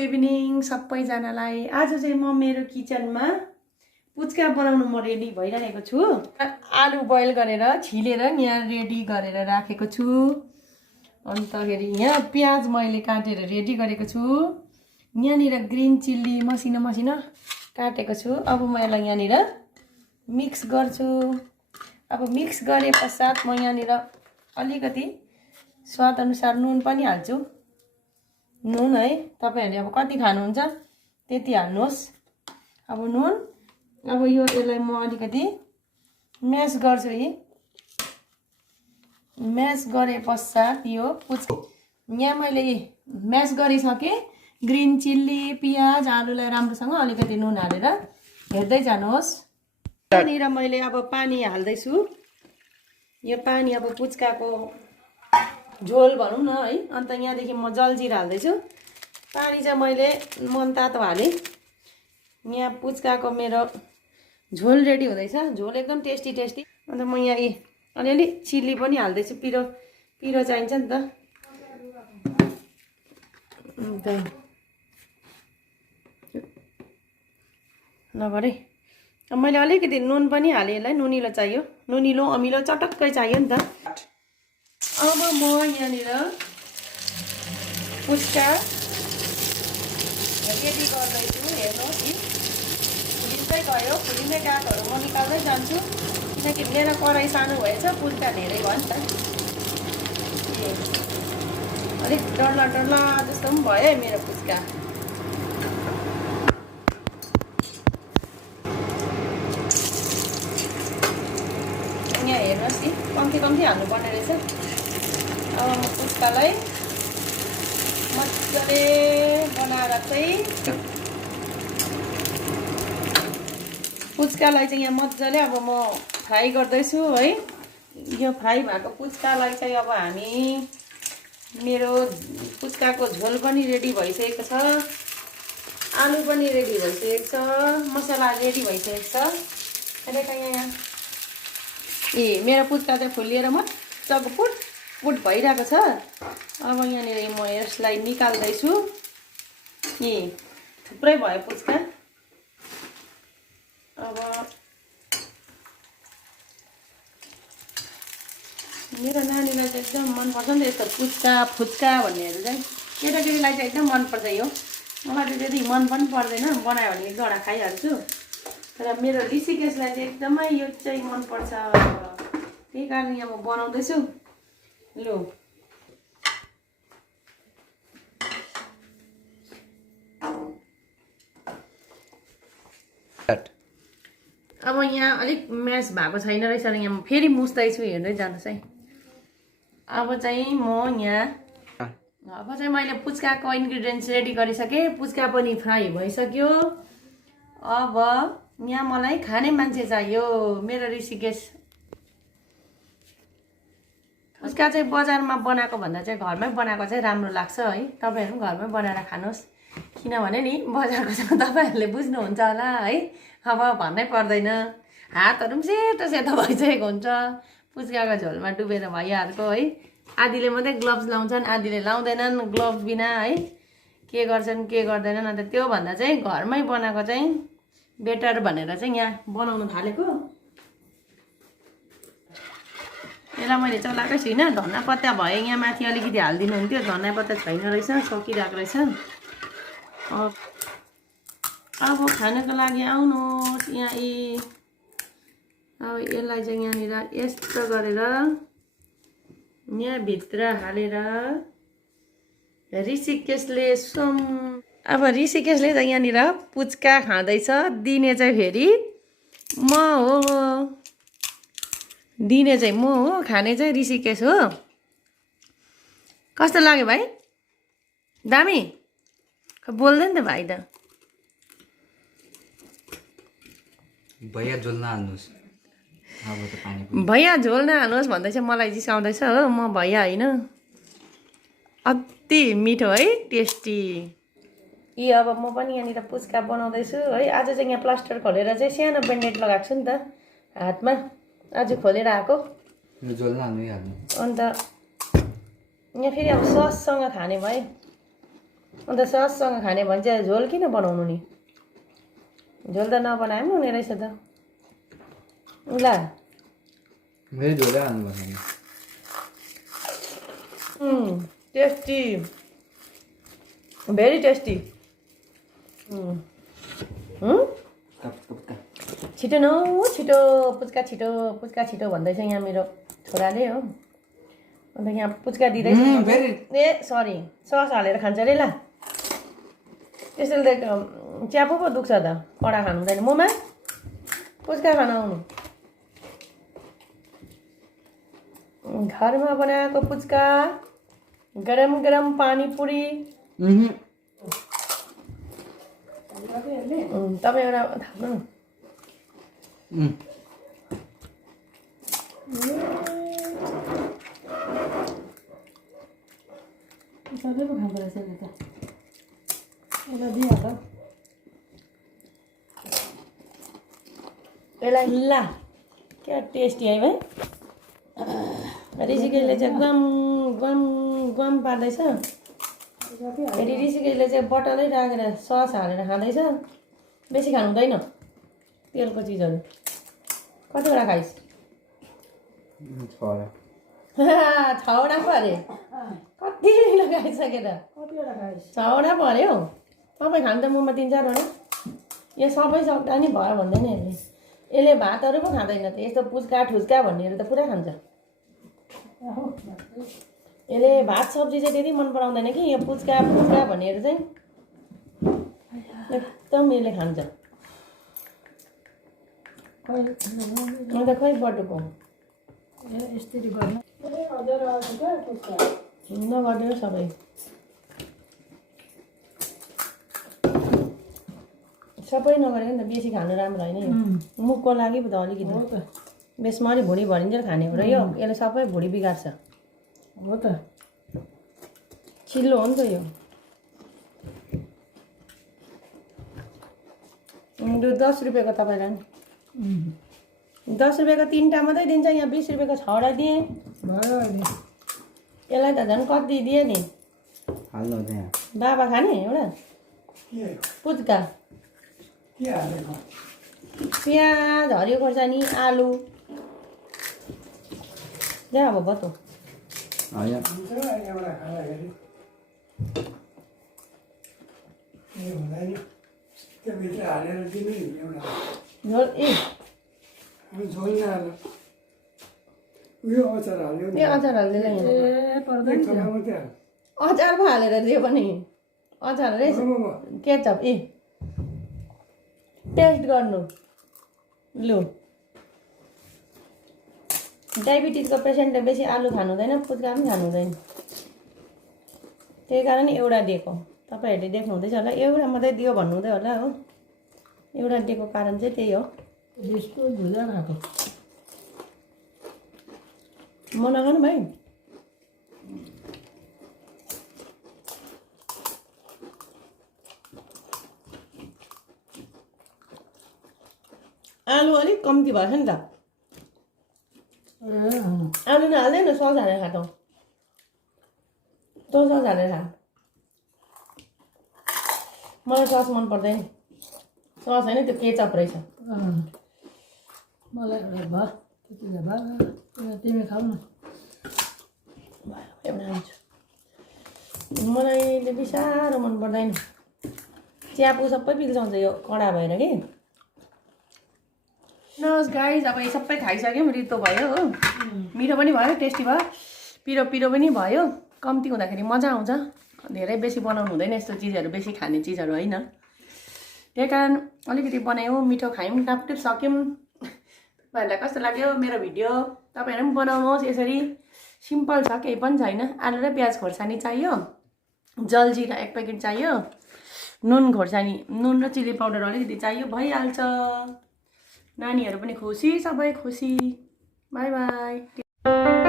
Good evening सबैजनालाई। आज चाहिँ म मेरो किचनमा पुच्का बनाउनु म रेडी भइरहेको छु। आलु बोइल गरेर छिलेर यहाँ रेडी गरेर राखेको छु। अन्तखेरि यहाँ प्याज मैले काटेर रेडी गरेको छु। यहाँनिर ग्रीन चिल्ली मसिनो मसिनो काटेको छु। अब म यसलाई यहाँनिर मिक्स गर्छु। अब मिक्स गरे पश्चात म यहाँनिर अलिकति स्वाद अनुसार नुन पनि हाल्छु। नुन है, तपाईहरुले अब कति खानुहुन्छ त्यति हाल्नुहोस्। अब नुन, अब यसलाई म अलिकति म्यास गर्छु। म्यास गरे पश्चात यो यहाँ मैले म्यास गरिसके। ग्रीन चिल्ली प्याज आलुलाई राम्रोसँग अलिकति नुन हालेर हेर्दै जानुहोस्। यहाँनिर मैले अब पानी हाल्दैछु। यो पानी अब पुच्काको झोल भनौँ न है। अन्त यहाँदेखि म जलजिरा हाल्दैछु। पानी चाहिँ मैले मनतातो हालेँ। यहाँ पुच्काको मेरो झोल रेडी हुँदैछ। झोल एकदम टेस्टी टेस्टी। अन्त म यहाँ अलिअलि चिल्ली पनि हाल्दैछु। पिरो पिरो चाहिन्छ नि त। अन्त नभरे मैले अलिकति नुन पनि हालेँ। यसलाई नुनिलो चाहियो, नुनिलो अमिलो चटक्कै चाहियो नि त। अब म यहाँनिर पुच्का रेडी गर्दैछु। हेर्नुहोस् फुलिँदै गयो। फुलिँदै गातहरू म निकाल्दै जान्छु किनकि मेरो कराई सानो भएछ, पुच्का धेरै भयो नि त। अलिक डल्ला डल्ला जस्तो पनि भयो है मेरो पुच्का। यहाँ हेर्नुहोस् कम्ती कम्ती हाल्नुपर्ने रहेछ। अब म पुच्कालाई मजाले बनाएर चाहिँ पुच्कालाई चाहिँ यहाँ मजाले अब म फ्राई गर्दैछु है। यो फ्राई भएको पुच्कालाई चाहिँ अब हामी मेरो पुच्काको झोल पनि रेडी भइसकेको छ। आलु पनि रेडी भइसकेको छ। मसला रेडी भइसकेको छ। अहिले यहाँ मेरो पुच्का चाहिँ फुलिएर मजाको पुट पुट भइरहेको छ। अब यहाँनिर म यसलाई निकाल्दैछु। थुप्रै भयो पुच्का। अब मेरो नानीलाई चाहिँ एकदम मनपर्छ नि त यस्तो पुच्का फुच्का भन्नेहरू चाहिँ। केटाकेटीलाई चाहिँ एकदम मनपर्छ यो। मलाई चाहिँ त्यति मन पनि पर्दैन। बनायो भने एक दुईवटा खाइहाल्छु। तर मेरो ऋषिकेशलाई चाहिँ एकदमै यो चाहिँ मनपर्छ। त्यही कारण यहाँ म बनाउँदैछु। लु अब यहाँ अलिक म्यास भएको छैन रहेछ। यहाँ म फेरि मुस्दैछु। हेर्दै जानुहोस् है। अब चाहिँ म यहाँ मैले पुच्काको इन्ग्रिडियन्ट्स रेडी गरिसकेँ। पुच्का पनि फ्राई भइसक्यो। अब यहाँ मलाई खाने मान्छे चाहियो। मेरो ऋषिकेश पुच्का चाहिँ बजारमा बनाएको भन्दा चाहिँ घरमै बनाएको चाहिँ राम्रो लाग्छ है। तपाईँहरू पनि घरमै बनाएर खानुहोस्। किनभने नि बजारको चाहिँ तपाईँहरूले बुझ्नुहुन्छ होला है। अब भन्नै पर्दैन। हातहरू पनि सेतो सेतो भइसकेको हुन्छ पुच्काको झोलमा डुबेर भइहाल्को है। आधीले मात्रै ग्लोभ्स लाउँछन्, आधीले लाउँदैनन् ग्लोभ्स बिना है। के गर्छन् के गर्दैनन्। अन्त त्योभन्दा चाहिँ घरमै बनाएको चाहिँ बेटर भनेर चाहिँ यहाँ बनाउन थालेको। यसलाई मैले चलाएकै छुइनँ। धनिया पत्ता भए यहाँ माथि अलिकति हालिदिनु हुन्थ्यो। धनिया पत्ता छैन रहेछ, सकिरहेको रहेछ। अब खानको लागि आउनुहोस् यहाँ। अब यसलाई चाहिँ यहाँनिर यस्तो गरेर यहाँभित्र हालेर ऋषिकेशले अब ऋषिकेशले चाहिँ यहाँनिर पुच्का खाँदैछ। दिने चाहिँ फेरि म हो। दिने चाहिँ म हो, खाने चाहिँ ऋषिकेश हो। कस्तो लाग्यो भाइ? दामी? बोल्दैन त भाइ त। भैया झोल नहाल्नुहोस्। भैया झोल नहाल्नुहोस् भन्दैछ। मलाई जिसाउँदैछ हो। म भैया होइन। अति मिठो है, टेस्टी। अब म पनि यहाँनिर पुच्का बनाउँदैछु है। आज चाहिँ यहाँ प्लास्टर खोलेर चाहिँ सानो ब्यान्डेड लगाएको छु नि त हातमा। आज खोलेर आएको। अन्त यहाँ फेरि अब सससँग खाने भए अन्त सससँग खाने भने चाहिँ झोल किन बनाउनु नि झोल त नबनाए पनि हुने रहेछ त ल फेरि झोलै हाल्नुपर्छ नि टेस्टी भेरी टेस्टी छिटो न छिटो पुच्का छिटो भन्दैछ यहाँ मेरो छोराले हो अन्त यहाँ पुच्का दिँदैछ ए सरी सस हालेर खान्छ अरे ल त्यसैले त च्यापो पो दुख्छ त कडा खानु हुँदैन मोमा पुच्का खान आउनु घरमा बनाएको पुच्का गरम गरम पानीपुरी तपाईँ एउटा थाप्नु सबै पो खाँदो रहेछ नि त यसलाई दिइहाल यसलाई ल क्या टेस्टी है भाइ ऋषिकेशले चाहिँ गम गम गम पार्दैछ फेरि ऋषिकेशले चाहिँ बटलै राखेर सस हालेर खाँदैछ बेसी खानु हुँदैन तेलको चिजहरू कतिवटा खाइस् छवटा पो अरे कति लगाइसकेर छवटा पो अरे हौ तपाईँ खानु त ममा 3-4वटा यो सबै सक्दा नि भयो भन्दैन यसले भातहरू पो खाँदैन त यस्तो पुच्का ठुच्का भन्नेहरू त पुरा खान्छ यसले भात सब्जी चाहिँ त्यति मन पराउँदैन कि यो पुच्का भन्नेहरू चाहिँ एकदम यसले खान्छ अन्त खै बटुको नगरिदिनु सबै सबै नगरेको नि त बेसी खानु राम्रो होइन यो मुखको लागि पो त अलिकति बेसमरी भुँडी भरिन्जेल खाने हो र यो यसले सबै भुँडी बिगार्छ हो त चिल्लो हो नि त यो 10 रुपियाँको तपाईँलाई नि 10 रुपियाँको 3टा मात्रै दिन्छ यहाँ 20 रुपियाँको 6वटा दिएँ भयो अहिले यसलाई त झन् कति दिएँ नि हाल्नु त्यहाँ बाबा खाने एउटा पुच्का प्याज हरियो खोर्सानी आलु जा अब बतो अचार हाल्दैन अचार पो हालेर दियो पनि अचार रे केचप टेस्ट गर्नु लु डायबिटिजको पेसेन्टले बेसी आलु खानु हुँदैन पुच्का पनि खानु हुँदैन त्यही कारण एउटा दिएको तपाईँहरूले देख्नु हुँदैछ होला एउटा मात्रै दियो भन्नु हुँदै होला हो एउटा दिएको कारण चाहिँ त्यही हो यस्तो धुजा खाएको म नखानु भाइ आलु अलिक कम्ती भएछ नि त आलु नहाल्दैन सस हालेर खाँदो तँ सस हालेर खा मलाई सस मन पर्दैन सस होइन त्यो केचप रहेछ मलाई तिमी खाऊ न एउटा हाल्छु मलाई त्यति साह्रो मन पर्दैन च्यापु सबै पिल्साउँछ यो कडा भएर कि नस् गाइज अब यो सबै खाइसक्यौँ रित्तो भयो हो मिठो पनि भयो टेस्टी भयो पिरो पिरो पनि भयो कम्ती हुँदाखेरि मजा आउँछ धेरै बेसी बनाउनु हुँदैन यस्तो चिजहरू बेसी खाने चिजहरू होइन त्यही कारण अलिकति बनायौँ मिठो खायौँ टापटिप सक्यौँ तपाईँहरूलाई कस्तो लाग्यो मेरो भिडियो तपाईँहरू पनि बनाउनुहोस् यसरी सिम्पल छ केही पनि छैन आलु र प्याज खोर्सानी चाहियो जलजिरा 1 प्याकेट चाहियो नुन खोर्सानी नुन र चिली पाउडर अलिकति चाहियो भइहाल्छ नानीहरू पनि खुसी सबै खुसी बाई बाई